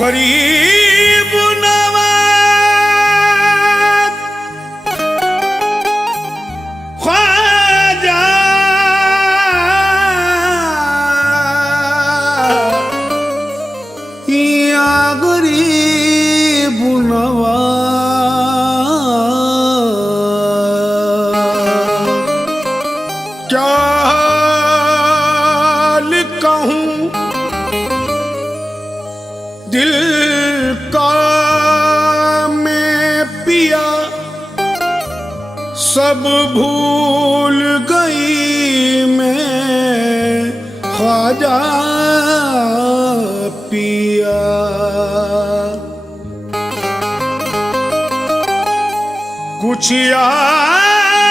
गरीब नवाज ख्वाजा या गरीब नवाज क्या कहूँ दिल का मैं पिया सब भूल गई मैं ख्वाजा पिया। कुछ याद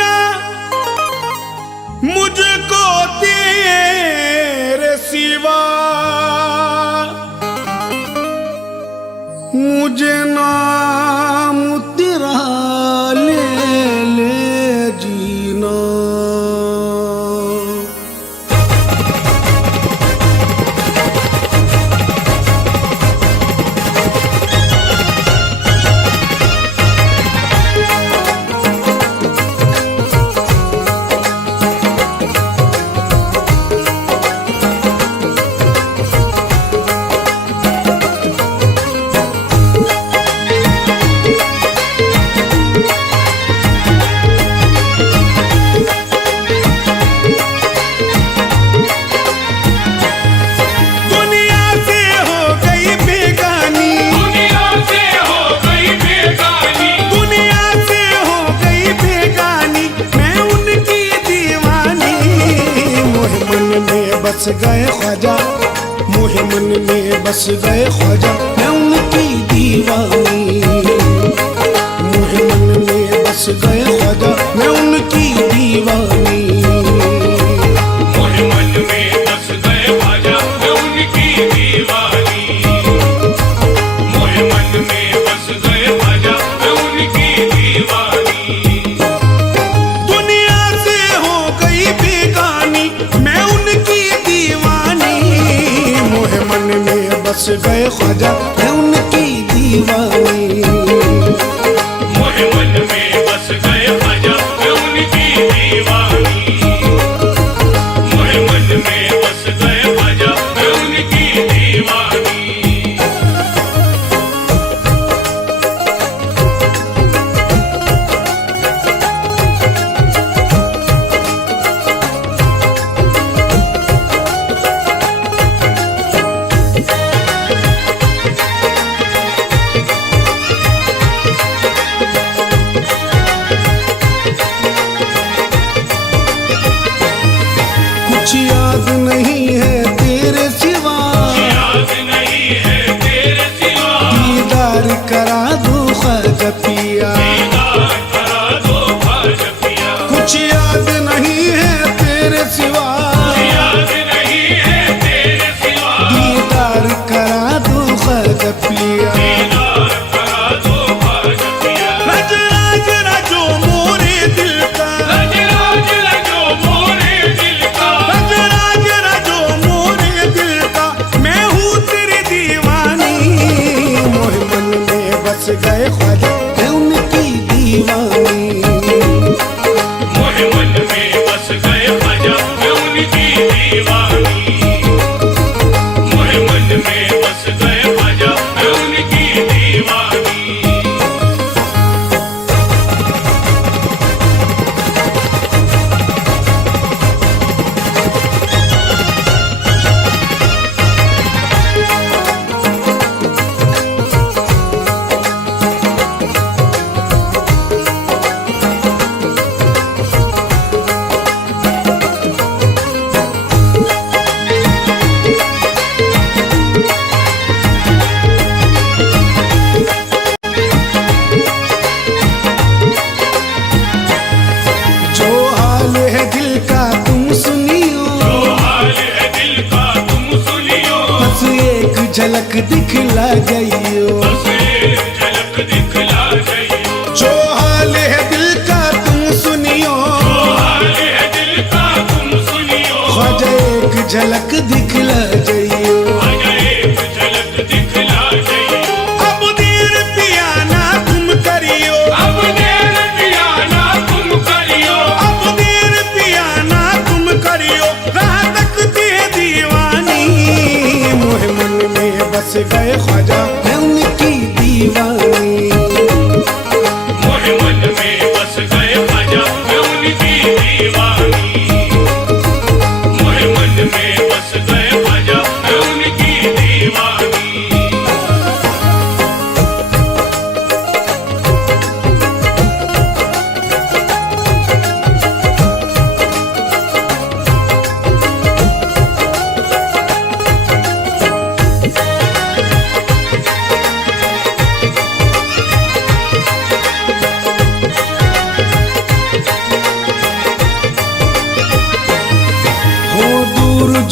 ना मुझको तेरे सिवा, मुझे नाम तेरा ले ले जीना। बस गए ख्वाजा मोहे मन में बस गए ख्वाजा मैं उनकी दीवानी। मोहे मन में बस गए ख्वाजा मैं उनकी दीवानी। मोहे मन में बस गए ख्वाजा मैं उनकी दीवानी। मोहे मन में बस गए ख्वाजा मैं उनकी दीवानी। दुनिया से हो गई बेगानी मैं उनकी मन में बस गए ख्वाजा मैं उनकी दीवानी। मोहे मन में बस गए ख्वाजा मैं उनकी दीवानी। मोहे मन में बस गए ख्वाजा मैं उनकी दीवानी। कुछ याद नहीं है तेरे सिवा, याद नहीं है तेरे सिवा। दीदार करा दो ख्वाजा पिया, दीदार करा दो ख्वाजा पिया। कुछ याद नहीं है तेरे सिवा, याद नहीं है तेरे सिवा। दीदार करा दो ख्वाजा पिया। दीदार करा दो ख्वाजा पिया। रज राज रजो मोरे दिल का, रज राज रजो मोरे दिल का। रज राज रजो मोरे दिल का मैं हूँ तेरी दीवानी। मोहे मन में बस गए ख्वाजा मैं उनकी दीवानी। मोहे मन में बस गए ख्वाजा मैं उनकी दीवानी। मोहे मन में बस गए ख्वाजा मैं उनकी दीवानी। जो हाल है दिल का तुम सुनियो, जो हाल है दिल का तुम सुनियो। बस एक झलक दिखला जाइयो। बस एक झलक दिखला जाइयो। जो हाल है दिल का तुम सुनियो, जो हाल है दिल का तुम सुनियो। ख्वाजा एक झलक दिखला जाइयो। ख्वाजा एक गए ख्वाजा मैं उनकी दीवानी। मोहे मन में बस गए ख्वाजा मैं उनकी दीवानी। मोहे मन में बस गए ख्वाजा मैं उनकी दीवानी।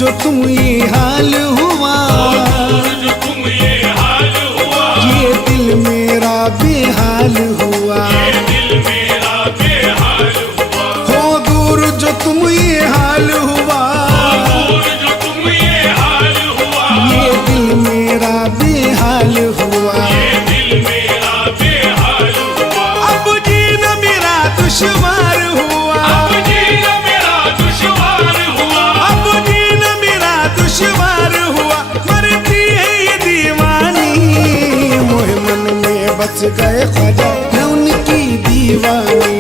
जो तुम ये हाल हुआ, जो तुम ये हाल हुआ, ये दिल मेरा बेहाल हुआ। ये दिल मेरा बेहाल हुआ। हो दूर जो तुम ये हाल हुआ, दूर जो तुम ये हाल हुआ, ये दिल मेरा बेहाल हुआ। ये दिल मेरा बेहाल हुआ। अब जीना मेरा दुश्वार हुआ, अब जीना मेरा दुश्वार हुआ। अब जीना मेरा दुश्वार हुआ। मरती है ये दीवानी, मोहे मन में बस गए ख्वाजा मैं उनकी दीवानी।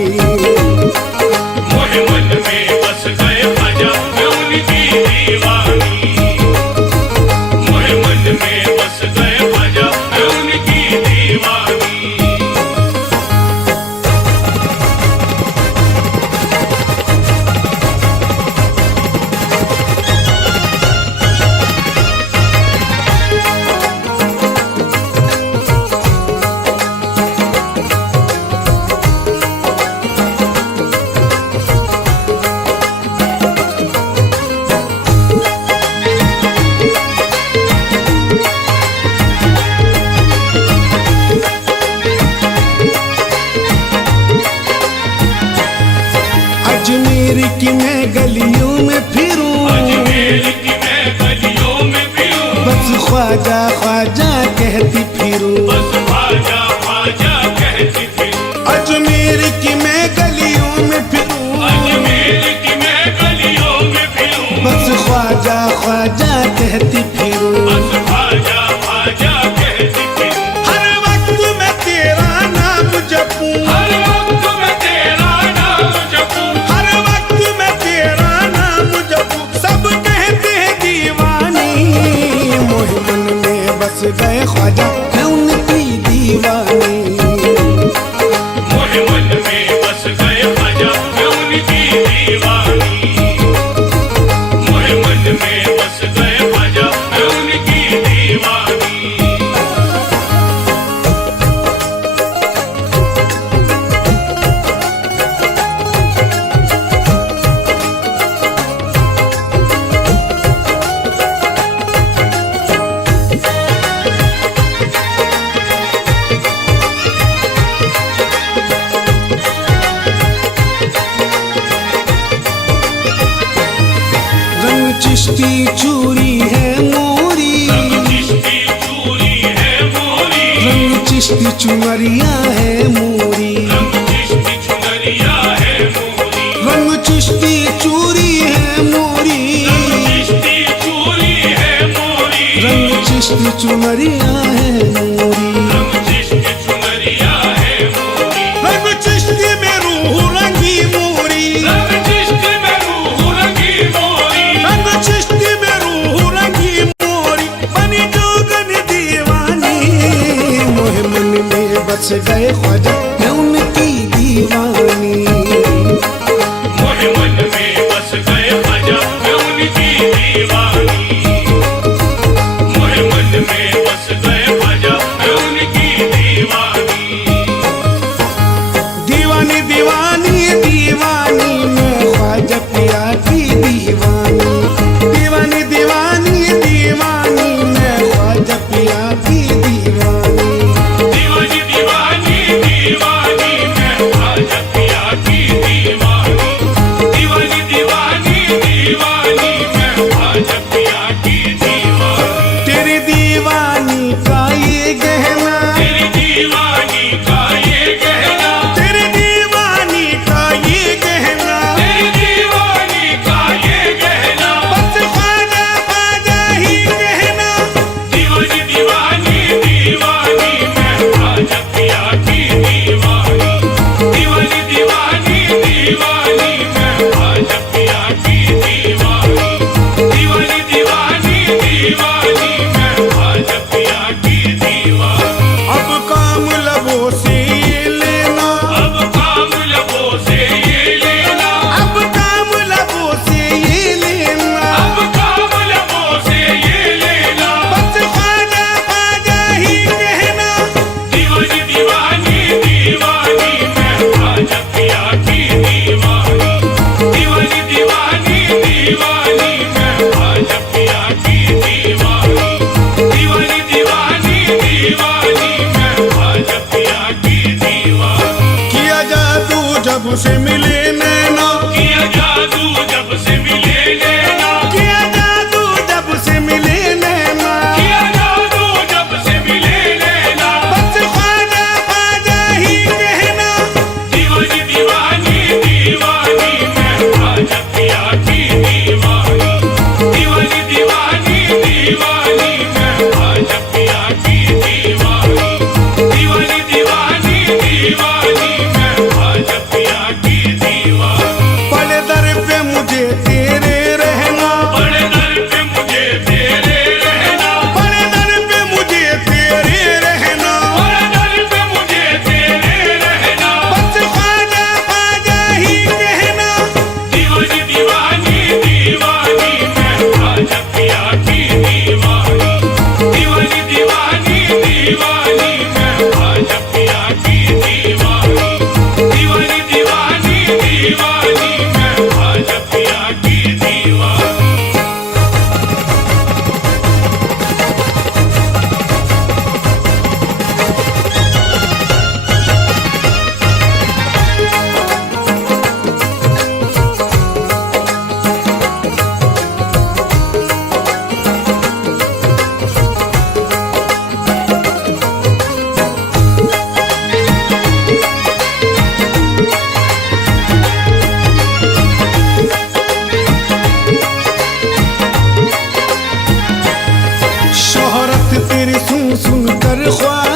मोहे मन में बस गए ख्वाजा मैं उनकी दीवानी। मोहे मन में बस गए ख्वाजा मैं उनकी दीवानी। अजमेर की मैं गलियों में फिरूं, अजमेर की मैं गलियों में फिरूं, बस ख्वाजा ख्वाजा कहती फिरूं। बस ख्वाजा ख्वाजा कहती फिरूं। अजमेर की मैं गलियों में फिरूं, अजमेर की मैं गलियों में फिरूं, बस ख्वाजा ख्वाजा कहती फिरूं। बस ख्वाजा ख्वाजा कहती फिरूं। हर वक्त मैं तेरा नाम जपूं, हर वक्त मैं तेरा नाम जपूं। हर वक्त मैं तेरा नाम जपूं। सब कहते हैं दीवानी, मोहे मन में बस गए ख्वाजा मैं उनकी दीवानी। मोहे मन में बस गए ख्वाजा मैं उनकी दीवानी। मोहे मन में बस गए ख्वाजा मैं उनकी दीवानी। रंग चिश्ती चूरी है मोरी, चिश्ती चूरी है मोरी, रंग चिश्ती चुनरिया है मोरी। रंग चिश्ती चुनरिया है मोरी, रंग चिश्ती चूरी है मोरी, चिश्ती चूरी है मोरी, रंग चिश्ती चुनरिया है मोरी। रंग चिश्ती चुनरिया है मोरी, रंग चिश्ती में रूह रंगी मोरी, रंग चिश्ती में रूह रंगी मोरी, रंग चिश्ती में रूह रंगी मोरी। बनी जोगन दीवानी, मोहे मन में बस गए ख्वाजा मैं उनकी दीवानी। मोहे मन में बस गए ख्वाजा मैं उनकी दीवानी। मोहे मन में बस गए ख्वाजा मैं उनकी दीवानी। दीवानी दीवानी दीवानी मैं ख्वाजा पिया की दीवानी। दीवानी दीवानी दीवानी मैं ख्वाजा पिया की दीवानी। दीवानी दीवानी जब से मिले नैना, किया जादू जब से मिले नैना, किया जादू जब से मिले नैना, किया जादू जब से मिले नैना, बस ख्वाजा ख्वाजा ही कहना। दीवानी दीवानी दीवानी मैं ख्वाजा पिया की दीवानी, दीवानी दीवानी दीवानी मैं ख्वाजा पिया की दीवानी, दीवानी दीवानी दीवानी मैं ख्वाजा पिया की दीवानी। बड़े दर पे मुझे तेरे रहना, बड़े दर पे मुझे तेरे रहना, बड़े दर पे मुझे तेरे रहना, बड़े दर पे मुझे तेरे रहना, बस ख्वाजा ख्वाजा ही कहना। दीवानी दीवानी दीवानी मैं ख्वाजा पिया की दीवानी, दीवानी दीवानी दीवानी मैं ख्वाजा पिया की दीवानी, दीवानी दीवानी दीवानी मैं ख्वाजा पिया की दीवानी। शोहरत तेरी सुन सुन कर ख्वाजा